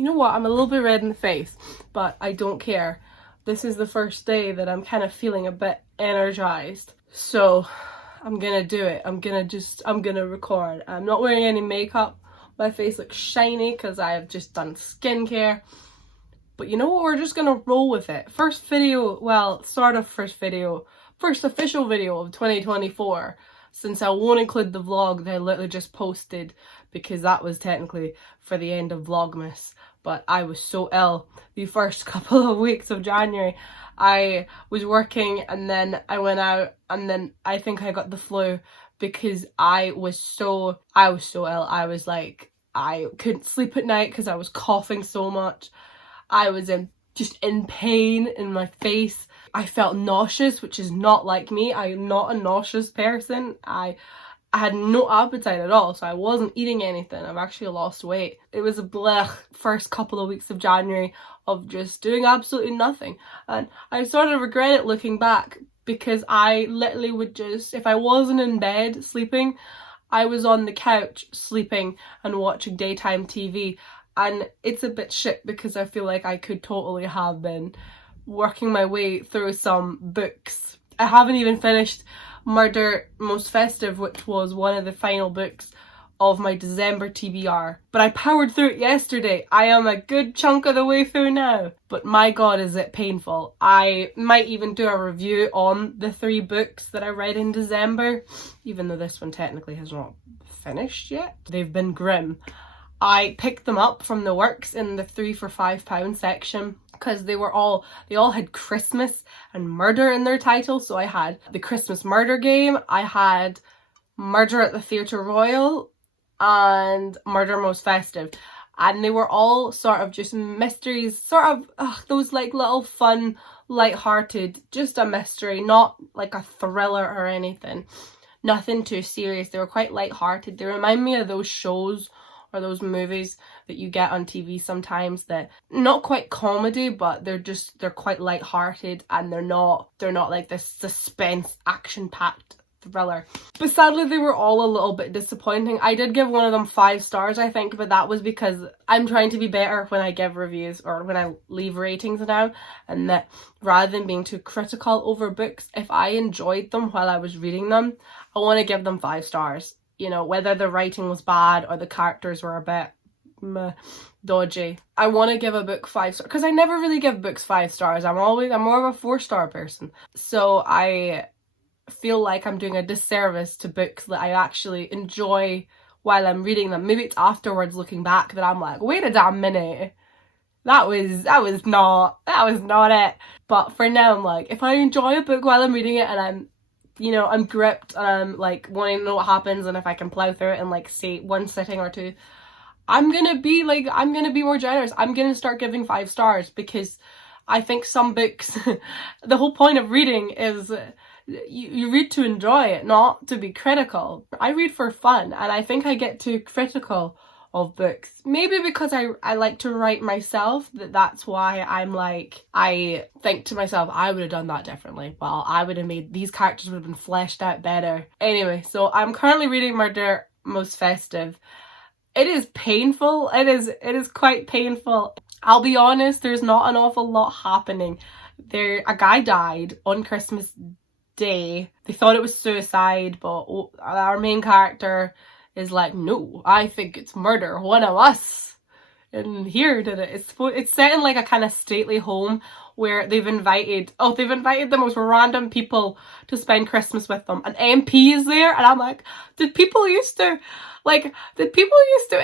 You know what, I'm a little bit red in the face, but I don't care. This is the first day that I'm kind of feeling a bit energized. So I'm gonna do it. I'm gonna record. I'm not wearing any makeup. My face looks shiny because I have just done skincare. But you know what, we're just gonna roll with it. First video, well, sort of first official video of 2024. Since I won't include the vlog that I literally just posted because that was technically for the end of Vlogmas. But I was so ill the first couple of weeks of January. I was working and then I went out and then I think I got the flu because I was so ill. I was like, I couldn't sleep at night because I was coughing so much. I was just in pain in my face. I felt nauseous, which is not like me. I am not a nauseous person. I had no appetite at all, so I wasn't eating anything. I've actually lost weight. It was a blech first couple of weeks of January of just doing absolutely nothing. And I sort of regret it looking back because I literally would just, if I wasn't in bed sleeping, I was on the couch sleeping and watching daytime TV. And it's a bit shit because I feel like I could totally have been working my way through some books. I haven't even finished Murder Most Festive, which was one of the final books of my December TBR. But I powered through it yesterday. I am a good chunk of the way through now. But my god, is it painful. I might even do a review on the 3 books that I read in December, even though this one technically has not finished yet. They've been grim. I picked them up from the works in the 3 for £5 section because they all had Christmas and murder in their title. So I had the Christmas Murder Game, I had Murder at the Theatre Royal and Murder Most Festive. And they were all sort of just mysteries, sort of those like little fun, light-hearted, just a mystery, not like a thriller or anything. Nothing too serious. They were quite light-hearted. They remind me of those shows or those movies that you get on TV sometimes that not quite comedy, but they're quite light-hearted and they're not like this suspense action-packed thriller. But sadly they were all a little bit disappointing. I did give one of them 5 stars, I think, but that was because I'm trying to be better when I give reviews or when I leave ratings now, and that rather than being too critical over books, if I enjoyed them while I was reading them, I want to give them 5 stars. You know, whether the writing was bad or the characters were a bit dodgy. I want to give a book 5 stars because I never really give books 5 stars. I'm more of a 4-star person. So I feel like I'm doing a disservice to books that I actually enjoy while I'm reading them. Maybe it's afterwards looking back that I'm like, wait a damn minute. That was not it. But for now I'm like, if I enjoy a book while I'm reading it and I'm gripped and I'm like wanting to know what happens and if I can plow through it in like say 1 sitting or 2, I'm gonna be more generous. I'm gonna start giving 5 stars because I think some books, the whole point of reading is you read to enjoy it, not to be critical. I read for fun and I think I get too critical of books. Maybe because I like to write myself, that's why I'm like, I think to myself, I would have done that differently. Well, I would have made, these characters would have been fleshed out better. Anyway, so I'm currently reading Murder Most Festive. It is painful. It is quite painful. I'll be honest, there's not an awful lot happening. A guy died on Christmas Day. They thought it was suicide, but our main character is like, no, I think it's murder. One of us in here did it. It's set in like a kind of stately home where they've invited the most random people to spend Christmas with them. An MP is there, and I'm like, did people used to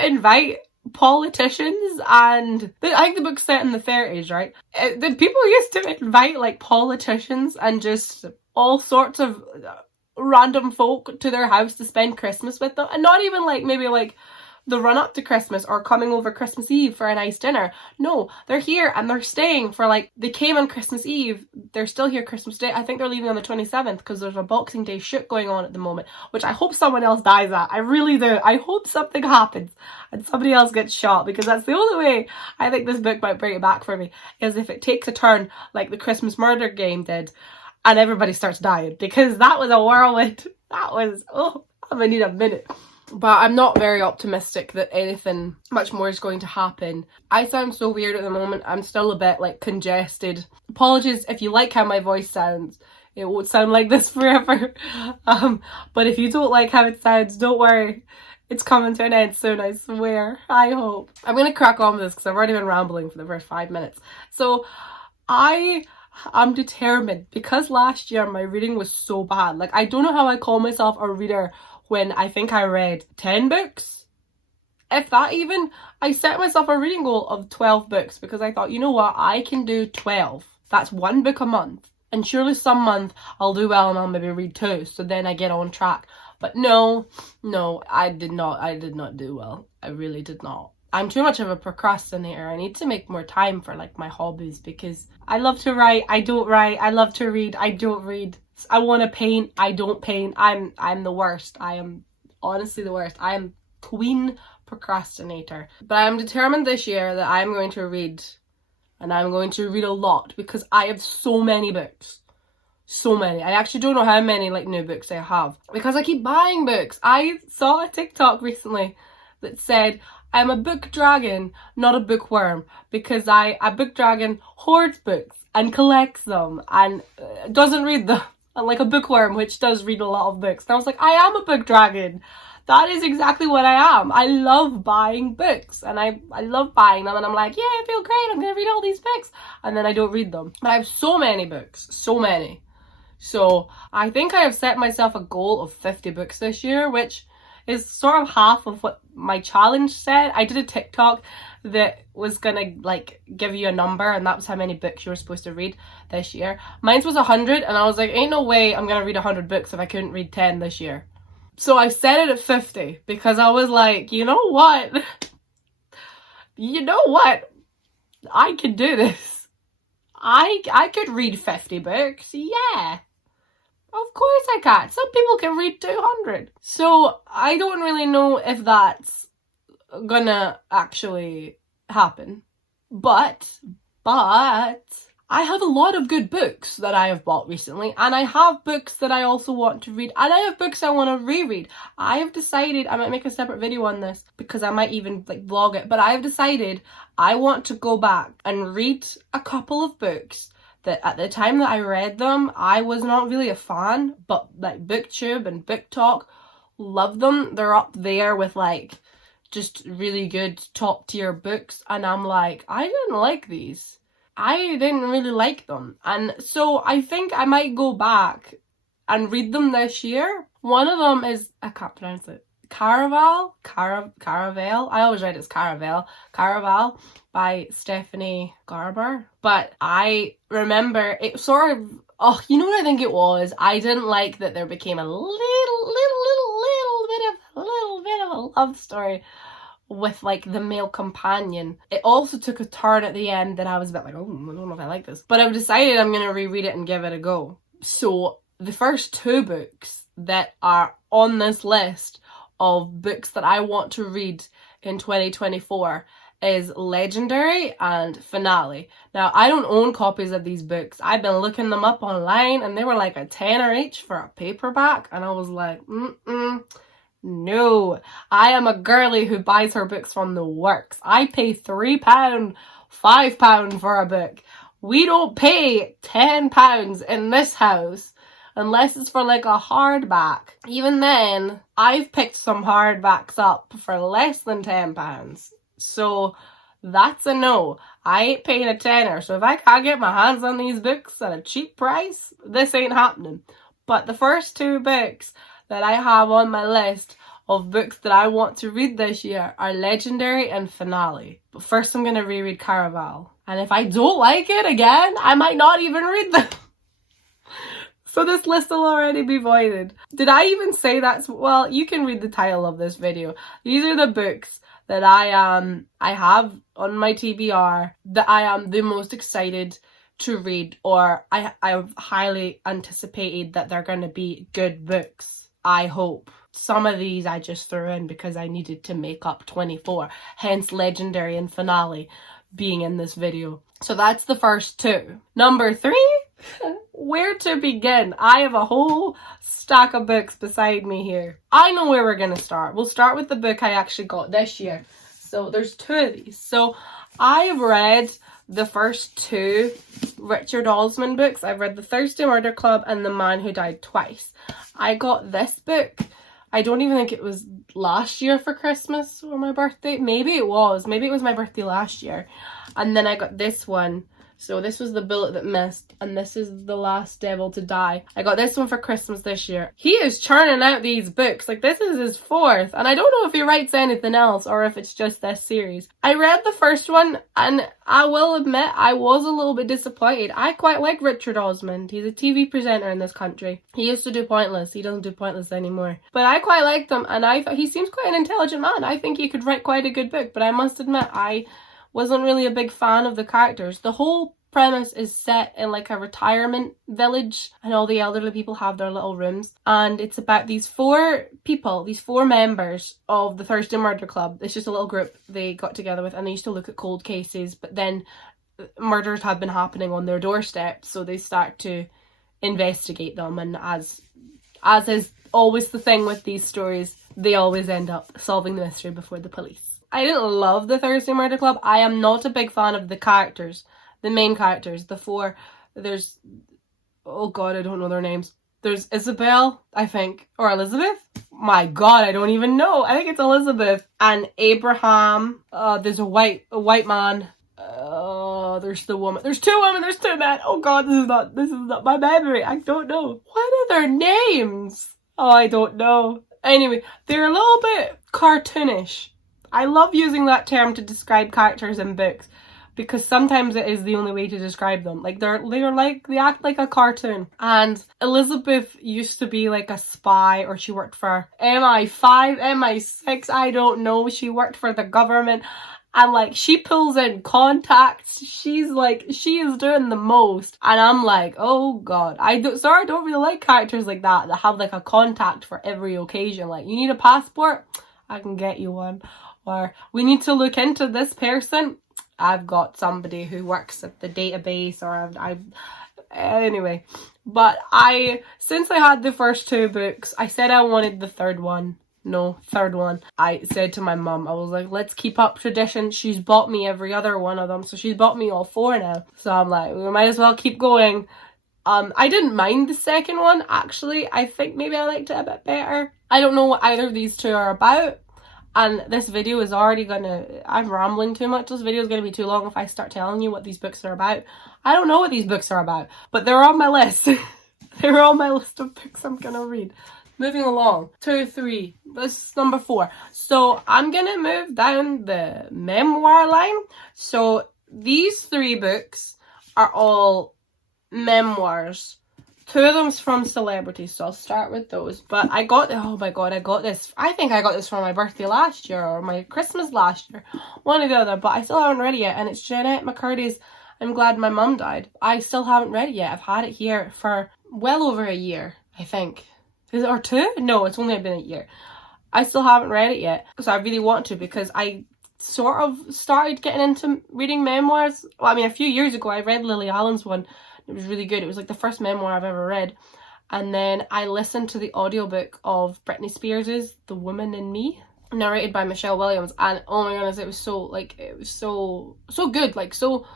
invite politicians? And I think the book's set in the 30s, right? Did people used to invite like politicians and just all sorts of random folk to their house to spend Christmas with them? And not even like maybe like the run up to Christmas or coming over Christmas Eve for a nice dinner. No, they're here and they're staying for like, they came on Christmas Eve, they're still here Christmas Day. I think they're leaving on the 27th because there's a Boxing Day shoot going on at the moment, which I hope someone else dies at. I really do. I hope something happens and somebody else gets shot, because that's the only way I think this book might bring it back for me, is if it takes a turn like the Christmas Murder Game did and everybody starts dying, because that was a whirlwind. That was, oh, I'm gonna need a minute. But I'm not very optimistic that anything much more is going to happen. I sound so weird at the moment. I'm still a bit like congested. Apologies if you like how my voice sounds. It won't sound like this forever. But if you don't like how it sounds, don't worry. It's coming to an end soon, I swear. I hope. I'm going to crack on with this because I've already been rambling for the first 5 minutes. So I'm determined, because last year my reading was so bad. Like, I don't know how I call myself a reader when I think I read 10 books. If that even. I set myself a reading goal of 12 books because I thought, you know what, I can do 12. That's 1 book a month. And surely some month I'll do well and I'll maybe read 2, so then I get on track. But no, I did not do well. I really did not. I'm too much of a procrastinator. I need to make more time for like my hobbies, because I love to write, I don't write. I love to read, I don't read. I want to paint, I don't paint. I'm the worst. I am honestly the worst. I am queen procrastinator. But I'm determined this year that I'm going to read, and I'm going to read a lot, because I have so many books. So many. I actually don't know how many like new books I have, because I keep buying books. I saw a TikTok recently that said, I'm a book dragon, not a bookworm, because a book dragon hoards books and collects them and doesn't read them, like a bookworm, which does read a lot of books. And I was like, I am a book dragon. That is exactly what I am. I love buying books, and I love buying them, and I'm like, yeah, I feel great, I'm gonna read all these books, and then I don't read them. But I have so many books, so many. So I think I have set myself a goal of 50 books this year, which is sort of half of what my challenge said. I did a TikTok that was gonna like give you a number, and that was how many books you were supposed to read this year. Mine was 100, and I was like, ain't no way I'm gonna read 100 books if I couldn't read 10 this year. So I set it at 50 because I was like, you know what? You know what? I could do this. I could read 50 books. Yeah. Of course I can. Some people can read 200. So I don't really know if that's gonna actually happen. But I have a lot of good books that I have bought recently, and I have books that I also want to read, and I have books I want to reread. I have decided, I might make a separate video on this because I might even like vlog it, but I have decided I want to go back and read a couple of books that at the time that I read them, I was not really a fan, but like Booktube and BookTok love them. They're up there with like just really good top tier books, and I'm like, I didn't like these. I didn't really like them. And so I think I might go back and read them this year. One of them is, I can't pronounce it, Caraval? Caraval? I always write it as Caraval. Caraval by Stephanie Garber. But I remember it sort of, oh, you know what I think it was? I didn't like that there became a little bit of a love story with like the male companion. It also took a turn at the end that I was a bit like, oh, I don't know if I like this. But I've decided I'm going to reread it and give it a go. So the first 2 books that are on this list of books that I want to read in 2024 is Legendary and Finale. Now, I don't own copies of these books. I've been looking them up online, and they were like a tenner each for a paperback, and I was like, no, I am a girly who buys her books from the works. I pay £3, £5 for a book. We don't pay £10 in this house unless it's for like a hardback. Even then, I've picked some hardbacks up for less than £10. So that's a no. I ain't paying a tenner. So if I can't get my hands on these books at a cheap price, this ain't happening. But the first 2 books that I have on my list of books that I want to read this year are Legendary and Finale. But first I'm going to reread Caraval. And if I don't like it again, I might not even read them. So this list will already be voided. Did I even say that? Well, you can read the title of this video. These are the books that I have on my TBR that I am the most excited to read, or I've highly anticipated that they're going to be good books. I hope. Some of these I just threw in because I needed to make up 24, hence Legendary and Finale being in this video. So that's the first 2. Number 3, where to begin? I have a whole stack of books beside me here. I know where we're gonna start. We'll start with the book I actually got this year. So there's 2 of these. So I've read the first 2 Richard Osman books. I've read The Thursday Murder Club and The Man Who Died Twice. I got this book, I don't even think it was last year for Christmas or my birthday. Maybe it was. Maybe it was my birthday last year. And then I got this one. So this was The Bullet That Missed, and this is The Last Devil to Die. I got this one for Christmas this year. He is churning out these books. Like, this is his 4th, and I don't know if he writes anything else or if it's just this series. I read the first one, and I will admit I was a little bit disappointed. I quite like Richard Osman. He's a TV presenter in this country. He used to do Pointless. He doesn't do Pointless anymore. But I quite liked him, and I thought he seems quite an intelligent man. I think he could write quite a good book, but I must admit I wasn't really a big fan of the characters. The whole premise is set in like a retirement village, and all the elderly people have their little rooms, and it's about these 4 people, these 4 members of the Thursday Murder Club. It's just a little group they got together with, and they used to look at cold cases, but then murders have been happening on their doorstep, so they start to investigate them, and as is always the thing with these stories, they always end up solving the mystery before the police. I didn't love the Thursday Murder Club. I am not a big fan of the characters, the main characters, the 4. There's, oh god, I don't know their names. There's Isabel, I think, or Elizabeth? My god, I don't even know. I think it's Elizabeth. And Abraham. There's a white man. There's the woman. There's 2 women, there's 2 men. Oh god, this is not my memory. I don't know. What are their names? Oh, I don't know. Anyway, they're a little bit cartoonish. I love using that term to describe characters in books, because sometimes it is the only way to describe them. Like, they act like a cartoon. And Elizabeth used to be like a spy, or she worked for MI5, MI6, I don't know. She worked for the government, and like, she pulls in contacts. She is doing the most. And I'm like, oh god. I don't really like characters like that have like a contact for every occasion. Like, you need a passport? I can get you one. Or we need to look into this person? I've got somebody who works at the database, or anyway. But since I had the first 2 books, I said I wanted the 3rd one. No, 3rd one. I said to my mum, I was like, let's keep up tradition. She's bought me every other one of them, so she's bought me all 4 now. So I'm like, we might as well keep going. I didn't mind the 2nd one, actually. I think maybe I liked it a bit better. I don't know what either of these 2 are about. And this video is already I'm rambling too much. This video is going to be too long if I start telling you what these books are about. I don't know what these books are about, but they're on my list. They're on my list of books I'm going to read. Moving along. 2, 3. This is number 4. So I'm going to move down the memoir line. So these 3 books are all memoirs. 2 of them's from celebrities, so I'll start with those. But I got this. I think I got this for my birthday last year, or my Christmas last year. One or the other, but I still haven't read it yet. And it's Jeanette McCurdy's I'm Glad My Mum Died. I still haven't read it yet. I've had it here for well over a year, I think. Is it, or 2? No, it's only been a year. I still haven't read it yet. So I really want to, because I sort of started getting into reading memoirs. Well, I mean, a few years ago, I read Lily Allen's one. It was really good. It was like the first memoir I've ever read. And then I listened to the audiobook of Britney Spears's The Woman in Me, narrated by Michelle Williams. And oh my goodness, it was so good. Like, so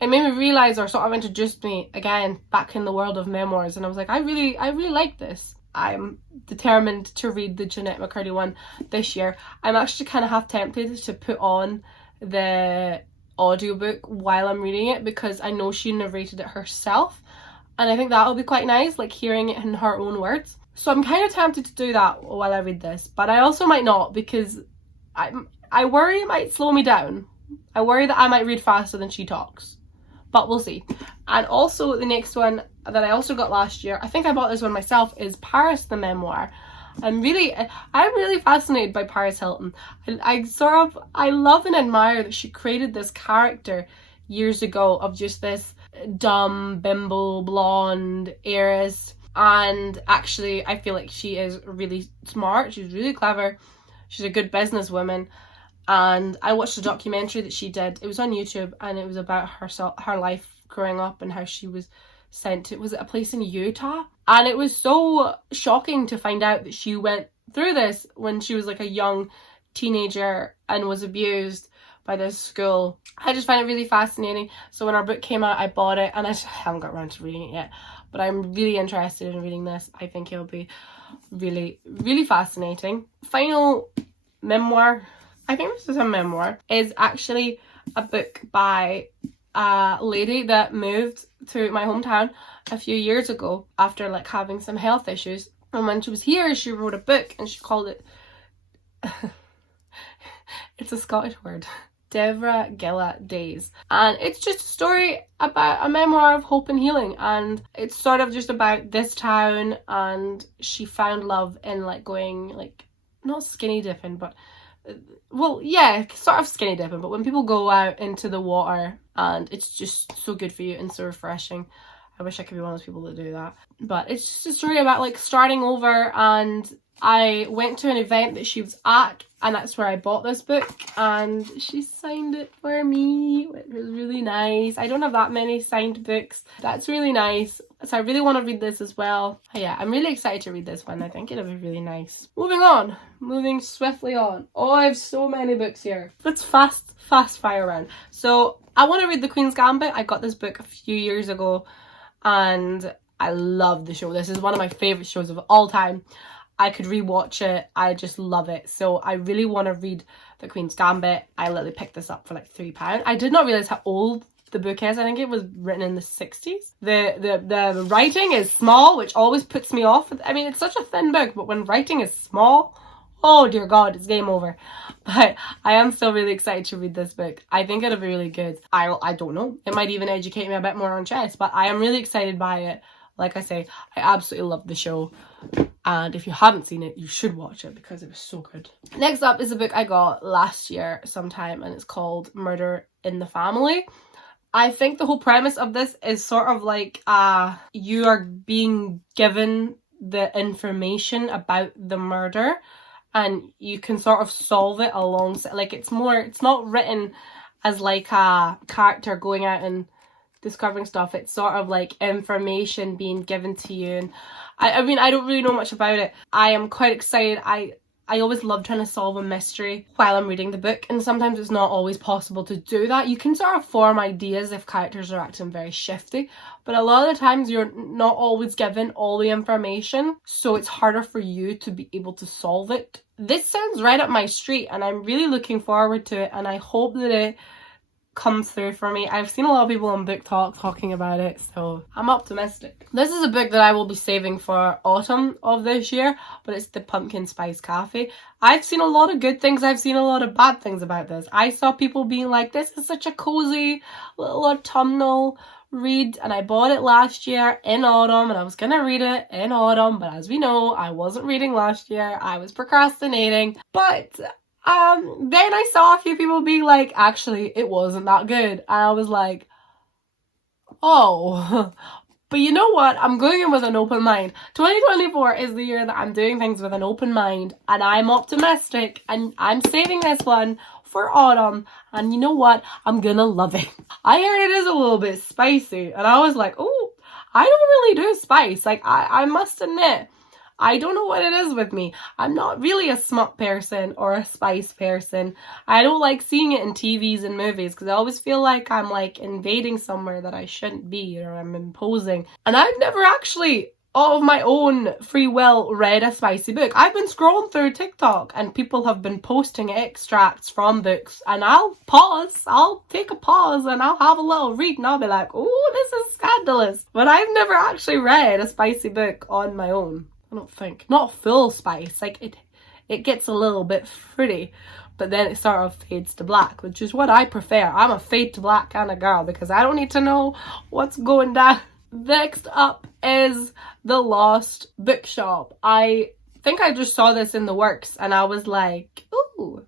it made me realise, or sort of introduced me again back in the world of memoirs. And I was like, I really like this. I'm determined to read the Jeanette McCurdy one this year. I'm actually kind of half tempted to put on the audiobook while I'm reading it, because I know she narrated it herself, and I think that'll be quite nice, like hearing it in her own words. So I'm kind of tempted to do that while I read this, but I also might not, because I worry it might slow me down. I worry that I might read faster than she talks, but we'll see. And also the next one that I also got last year, I think I bought this one myself, is Paris the Memoir. I'm really fascinated by Paris Hilton. I love and admire that she created this character years ago of just this dumb, bimbo, blonde heiress. And actually, I feel like she is really smart. She's really clever. She's a good businesswoman. And I watched a documentary that she did. It was on YouTube, and it was about her life growing up and how she was sent to, was it a place in Utah? And it was so shocking to find out that she went through this when she was like a young teenager and was abused by this school. I just find it really fascinating. So when our book came out, I bought it, and I just haven't got around to reading it yet. But I'm really interested in reading this. I think it'll be really, really fascinating. Final memoir, I think this is a memoir, is actually a book by a lady that moved to my hometown a few years ago after like having some health issues. And when she was here, she wrote a book and she called it, it's a Scottish word, Devorgilla Days. And it's just a story about a memoir of hope and healing. And it's sort of just about this town, and she found love in like going like, not skinny dipping, but well, yeah, sort of skinny dipping, but when people go out into the water, and it's just so good for you and so refreshing. I wish I could be one of those people that do that. But it's just a story about like starting over, and I went to an event that she was at, and that's where I bought this book, and she signed it for me, which was really nice. I don't have that many signed books. That's really nice. So I really want to read this as well. Yeah, I'm really excited to read this one. I think it'll be really nice. Moving swiftly on. Oh, I have so many books here. Let's fast fire around. So I want to read The Queen's Gambit. I got this book a few years ago, and I love the show. This is one of my favourite shows of all time. I could rewatch it. I just love it. So I really want to read The Queen's Gambit. I literally picked this up for like £3. I did not realise how old the book is. I think it was written in the 60s. The writing is small, which always puts me off. I mean, it's such a thin book, but when writing is small, oh dear God, it's game over. But I am still really excited to read this book. I think it'll be really good. I don't know. It might even educate me a bit more on chess, but I am really excited by it. Like I say, I absolutely love the show. And if you haven't seen it, you should watch it because it was so good. Next up is a book I got last year sometime, and it's called Murder in the Family. I think the whole premise of this is sort of like you are being given the information about the murder, and you can sort of solve it alongside. Like it's not written as like a character going out and discovering stuff. It's sort of like information being given to you, and I mean, I don't really know much about it. I am quite excited. I always love trying to solve a mystery while I'm reading the book, and sometimes it's not always possible to do that. You can sort of form ideas if characters are acting very shifty, but a lot of the times you're not always given all the information, so it's harder for you to be able to solve it. This sounds right up my street, and I'm really looking forward to it, and I hope that it comes through for me. I've seen a lot of people on Book Talk talking about it, so I'm optimistic. This is a book that I will be saving for autumn of this year, but it's The Pumpkin Spice Cafe. I've seen a lot of good things. I've seen a lot of bad things about this. I saw people being like, this is such a cozy little autumnal read, and I bought it last year in autumn, and I was gonna read it in autumn, but as we know, I wasn't reading last year. I was procrastinating, but then I saw a few people being like, actually, it wasn't that good. And I was like, oh, but you know what? I'm going in with an open mind. 2024 is the year that I'm doing things with an open mind, and I'm optimistic, and I'm saving this one for autumn. And you know what? I'm gonna love it. I heard it is a little bit spicy, and I was like, oh, I don't really do spice. Like, I must admit, I don't know what it is with me. I'm not really a smut person or a spice person. I don't like seeing it in TVs and movies because I always feel like I'm like invading somewhere that I shouldn't be, or I'm imposing. And I've never actually, of my own free will, read a spicy book. I've been scrolling through TikTok and people have been posting extracts from books, and I'll take a pause and I'll have a little read, and I'll be like, oh, this is scandalous. But I've never actually read a spicy book on my own. I don't think. Not full spice. Like it gets a little bit fruity, but then it sort of fades to black, which is what I prefer. I'm a fade to black kind of girl because I don't need to know what's going down. Next up is The Lost Bookshop. I think I just saw this in the works and I was like, ooh.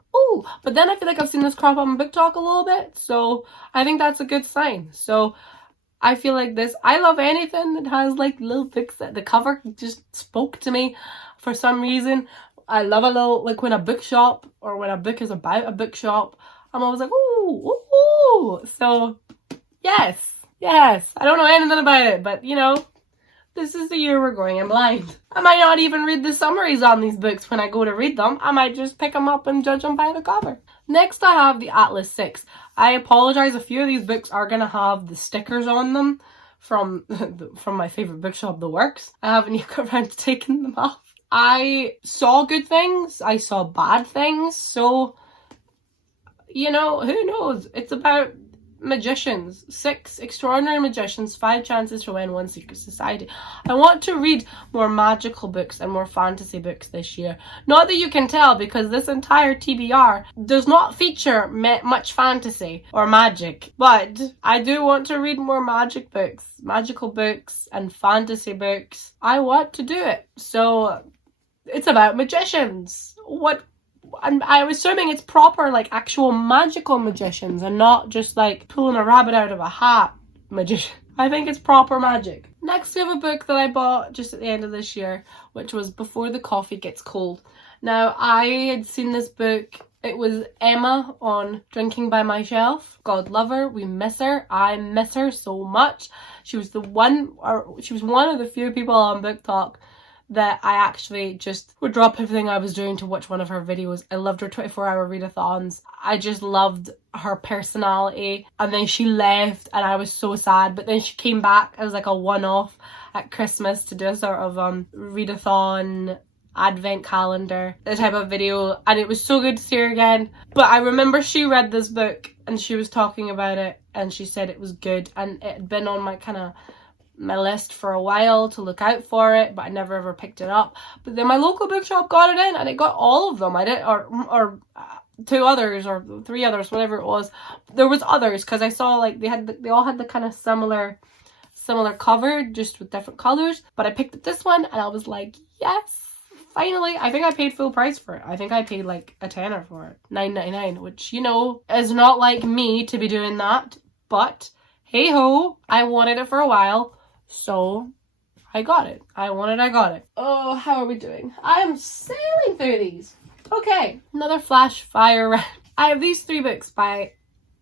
But then I feel like I've seen this crop up on Book Talk a little bit, so I think that's a good sign. So I feel like this, I love anything that has like little books that the cover just spoke to me for some reason. I love a little, like when a bookshop or when a book is about a bookshop, I'm always like, ooh. So yes, Yes, I don't know anything about it, but you know, this is the year we're going in blind. I might not even read the summaries on these books when I go to read them. I might just pick them up and judge them by the cover. Next I have the Atlas 6. I apologise, a few of these books are going to have the stickers on them from my favourite bookshop, The Works. I haven't yet got around to taking them off. I saw good things, I saw bad things, so, you know, who knows? It's about magicians. 6 extraordinary magicians, 5 chances to win 1 secret society. I want to read more magical books and more fantasy books this year. Not that you can tell, because this entire TBR does not feature much fantasy or magic, but I do want to read more magical books and fantasy books. I want to do it. So it's about magicians. I'm assuming it's proper, like, actual magical magicians and not just, like, pulling a rabbit out of a hat magician. I think it's proper magic. Next, we have a book that I bought just at the end of this year, which was Before the Coffee Gets Cold. Now, I had seen this book. It was Emma on Drinking by My Shelf. God love her. We miss her. I miss her so much. She was one of the few people on Book Talk that I actually just would drop everything I was doing to watch one of her videos. I loved her 24-hour readathons. I just loved her personality. And then she left and I was so sad. But then she came back as like a one-off at Christmas to do a sort of readathon, advent calendar, the type of video. And it was so good to see her again. But I remember she read this book and she was talking about it and she said it was good. And it had been on my list for a while to look out for it, but I never ever picked it up. But then my local bookshop got it in and it got all of them. I did, or 2 others or 3 others, whatever it was. There was others because I saw like they all had the kind of similar cover, just with different colors. But I picked up this one and I was like, yes, finally. I think I paid full price for it. I think I paid like a tenner for it, $9.99, which, you know, is not like me to be doing that. But hey ho, I wanted it for a while. So I got it. I got it. Oh, how are we doing? I am sailing through these. Okay, another flash fire round. I have these 3 books by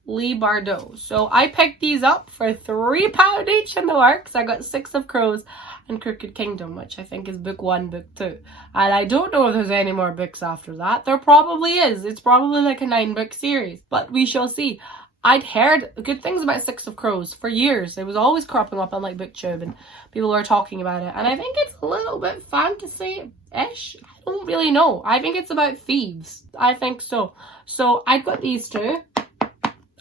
Leigh Bardugo. So I picked these up for £3 each in The Works. I got 6 of Crows and Crooked Kingdom, which I think is book 1, book 2. And I don't know if there's any more books after that. There probably is. It's probably like a 9-book series, but we shall see. I'd heard good things about 6 of Crows for years. It was always cropping up on like Booktube and people were talking about it. And I think it's a little bit fantasy-ish. I don't really know. I think it's about thieves. I think so. So I'd got these 2.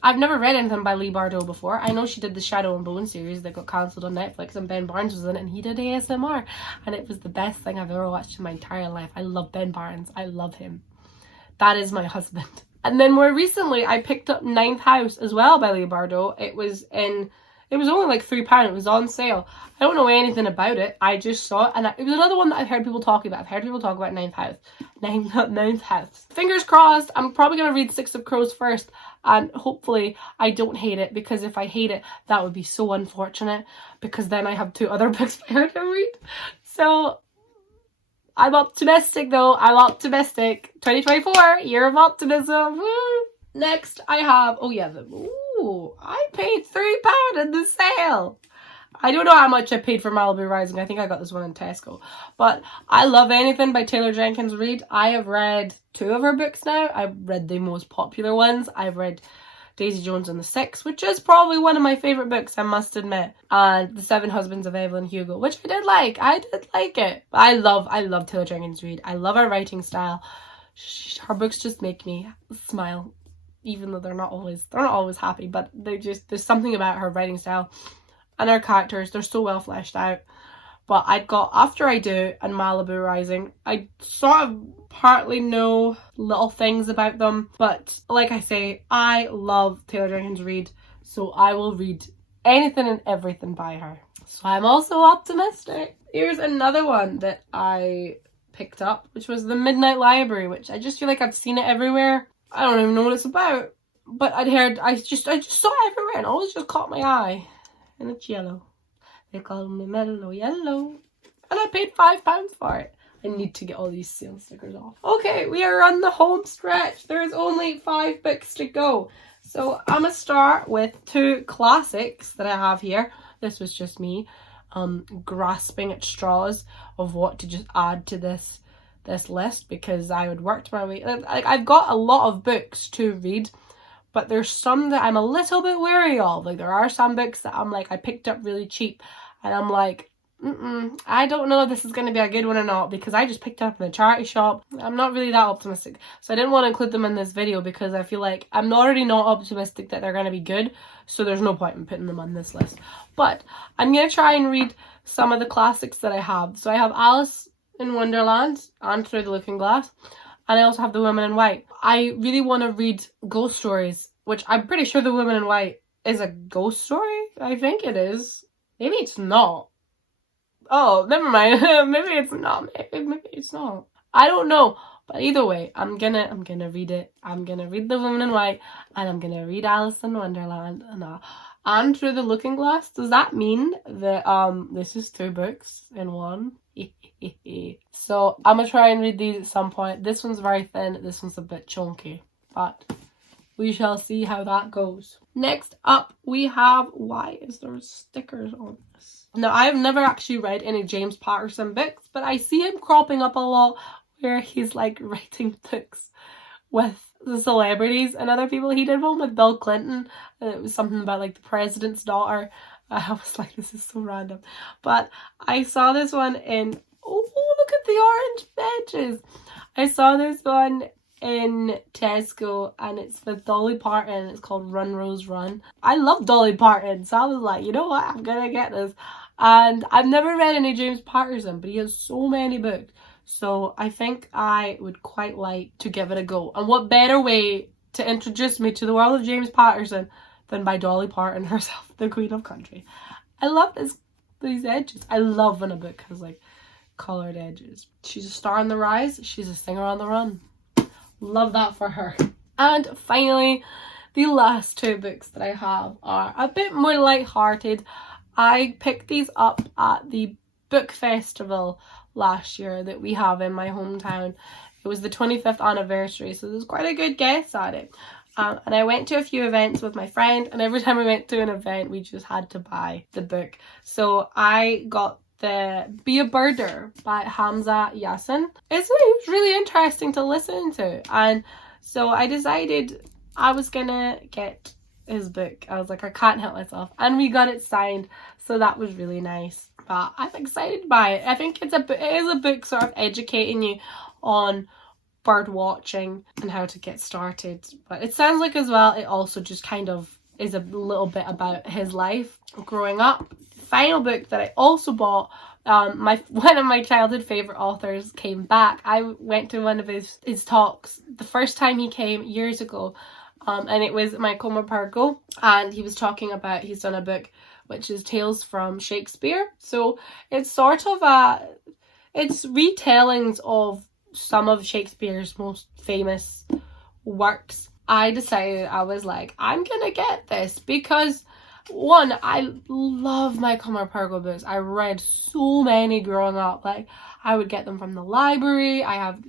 I've never read anything by Leigh Bardugo before. I know she did the Shadow and Bone series that got cancelled on Netflix and Ben Barnes was in it and he did ASMR. And it was the best thing I've ever watched in my entire life. I love Ben Barnes. I love him. That is my husband. And then more recently, I picked up Ninth House as well by Leigh Bardugo. It was only like £3. It was on sale. I don't know anything about it. I just saw it. And it was another one that I've heard people talking about. I've heard people talk about Ninth House. Ninth House. Fingers crossed. I'm probably going to read 6 of Crows first. And hopefully I don't hate it. Because if I hate it, that would be so unfortunate. Because then I have 2 other books for her to read. So I'm optimistic though. I'm optimistic. 2024, year of optimism. Woo! Next I have, I paid £3 in the sale. I don't know how much I paid for Malibu Rising. I think I got this one in Tesco. But I love anything by Taylor Jenkins Reid. I have read 2 of her books now. I've read the most popular ones. I've read Daisy Jones and the Six, which is probably one of my favourite books, I must admit. And The 7 Husbands of Evelyn Hugo, which I did like. I did like it. But I love Taylor Jenkins Reid. I love her writing style. Her books just make me smile, even though they're not always happy, but there's something about her writing style and her characters. They're so well fleshed out. But I got After I Do and Malibu Rising. I sort of partly know little things about them, but like I say, I love Taylor Jenkins Reid, so I will read anything and everything by her. So I'm also optimistic. Here's another one that I picked up, which was The Midnight Library, which I just feel like I've seen it everywhere. I don't even know what it's about, but I just saw it everywhere and it always just caught my eye. And it's yellow. They call me Mellow Yellow. And I paid £5 for it. I need to get all these sale stickers off. Okay, we are on the home stretch. There's only 5 books to go. So I'm gonna start with two classics that I have here. This was just me grasping at straws of what to just add to this list, because I would worked my way. Like, I've got a lot of books to read, but there's some that I'm a little bit wary of. Like, there are some books that I'm like, I picked up really cheap, and I'm like, I don't know if this is going to be a good one or not, because I just picked it up in a charity shop. I'm not really that optimistic. So I didn't want to include them in this video, because I feel like I'm already not optimistic that they're going to be good. So there's no point in putting them on this list. But I'm going to try and read some of the classics that I have. So I have Alice in Wonderland and Through the Looking Glass. And I also have The Woman in White. I really want to read ghost stories, which I'm pretty sure The Woman in White is a ghost story. I think it is. Maybe it's not. Oh, never mind. Maybe it's not. Maybe it's not. I don't know. But either way, I'm gonna read it. I'm gonna read The Woman in White, and I'm gonna read Alice in Wonderland, and Through the Looking Glass. Does that mean that this is 2 books in one? So I'm gonna try and read these at some point. This one's very thin. This one's a bit chunky, but we shall see how that goes. Next up, we have, why is there stickers on this? Now, I've never actually read any James Patterson books, but I see him cropping up a lot where he's like writing books with the celebrities and other people. He did one with Bill Clinton, and it was something about like the president's daughter. I was like, this is so random. But I saw this one in, oh, look at the orange edges. I saw this one in Tesco, and it's with Dolly Parton. It's called Run Rose Run. I love Dolly Parton, so I was like, you know what, I'm gonna get this. And I've never read any James Patterson, but he has so many books, so I think I would quite like to give it a go. And what better way to introduce me to the world of James Patterson than by Dolly Parton herself, the Queen of Country. I love these edges. I love when a book has like coloured edges. She's a star on the rise, she's a singer on the run. Love that for her. And finally, the last 2 books that I have are a bit more light-hearted. I picked these up at the book festival last year that we have in my hometown. It was the 25th anniversary, so there's quite a good guess at it. And I went to a few events with my friend, and every time we went to an event, we just had to buy the book. So I got the Be a Birder by Hamza Yassin. It was really interesting to listen to, and so I decided I was gonna get his book. I was like, I can't help myself, and we got it signed, so that was really nice. But I'm excited by it. I think it is a book sort of educating you on bird watching and how to get started, but it sounds like as well it also just kind of is a little bit about his life growing up. Final book that I also bought, one of my childhood favourite authors came back. I went to one of his talks the first time he came years ago, and it was Michael Morpurgo, and he was talking about, he's done a book which is Tales from Shakespeare. So it's sort of it's retellings of some of Shakespeare's most famous works. I decided, I was like, I'm gonna get this because, one, I love Michael Morpurgo books. I read so many growing up. Like, I would get them from the library. I have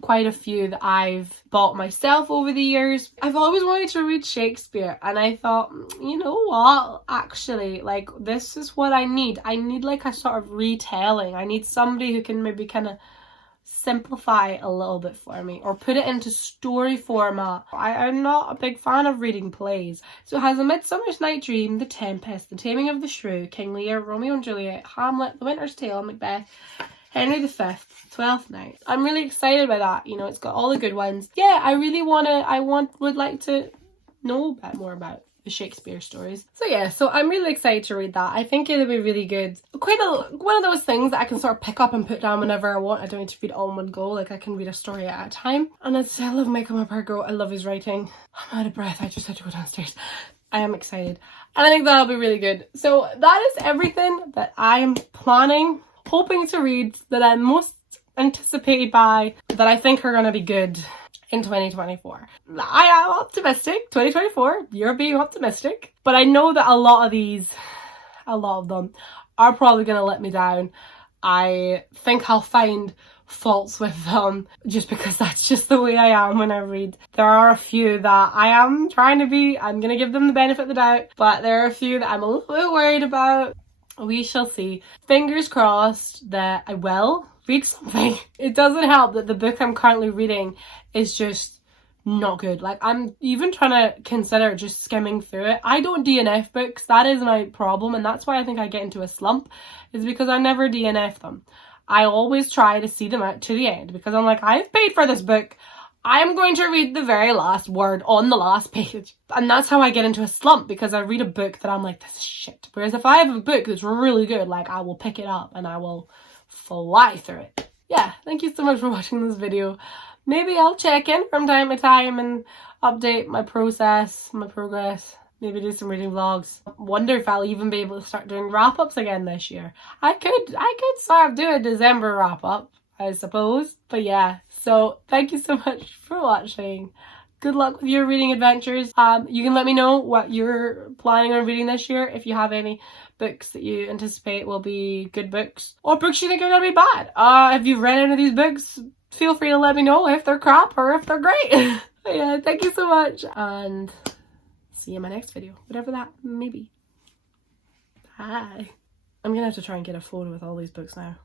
quite a few that I've bought myself over the years. I've always wanted to read Shakespeare, and I thought, you know what, actually, like, this is what I need. I need like a sort of retelling. I need somebody who can maybe kind of simplify a little bit for me or put it into story format. I'm not a big fan of reading plays. So it has A Midsummer's Night Dream, The Tempest, The Taming of the Shrew, King Lear, Romeo and Juliet, Hamlet, The Winter's Tale, Macbeth, Henry V, Twelfth Night. I'm really excited by that. You know, it's got all the good ones. Yeah, I would like to know a bit more about the Shakespeare stories. So yeah, so I'm really excited to read that. I think it'll be really good. One of those things that I can sort of pick up and put down whenever I want. I don't need to read it all in one go. Like, I can read a story at a time. And I love Michael Morpurgo. I love his writing. I'm out of breath. I just had to go downstairs. I am excited. And I think that'll be really good. So that is everything that I am planning, hoping to read, that I'm most anticipated by, that I think are going to be good in 2024. I am optimistic. 2024, you're being optimistic. But I know that a lot of them are probably going to let me down. I think I'll find faults with them, just because that's just the way I am when I read. There are a few that I am trying to be, I'm gonna give them the benefit of the doubt, but there are a few that I'm a little bit worried about. We shall see. Fingers crossed that I will read something. It doesn't help that the book I'm currently reading is just not good. Like, I'm even trying to consider just skimming through it. I don't DNF books. That is my problem, and that's why I think I get into a slump, is because I never DNF them. I always try to see them out to the end, because I'm like, I've paid for this book. I'm going to read the very last word on the last page. And that's how I get into a slump, because I read a book that I'm like, this is shit. Whereas if I have a book that's really good, like, I will pick it up and I will fly through it. Yeah, thank you so much for watching this video. Maybe I'll check in from time to time and update my process, my progress. Maybe do some reading vlogs. Wonder if I'll even be able to start doing wrap-ups again this year. I could start doing a December wrap-up, I suppose. But yeah, so thank you so much for watching. Good luck with your reading adventures. You can let me know what you're planning on reading this year, if you have any books that you anticipate will be good books, or books you think are gonna be bad. If you've read any of these books, feel free to let me know if they're crap or if they're great. Yeah, thank you so much, and see you in my next video, whatever that may be. Bye. I'm gonna have to try and get a photo with all these books now.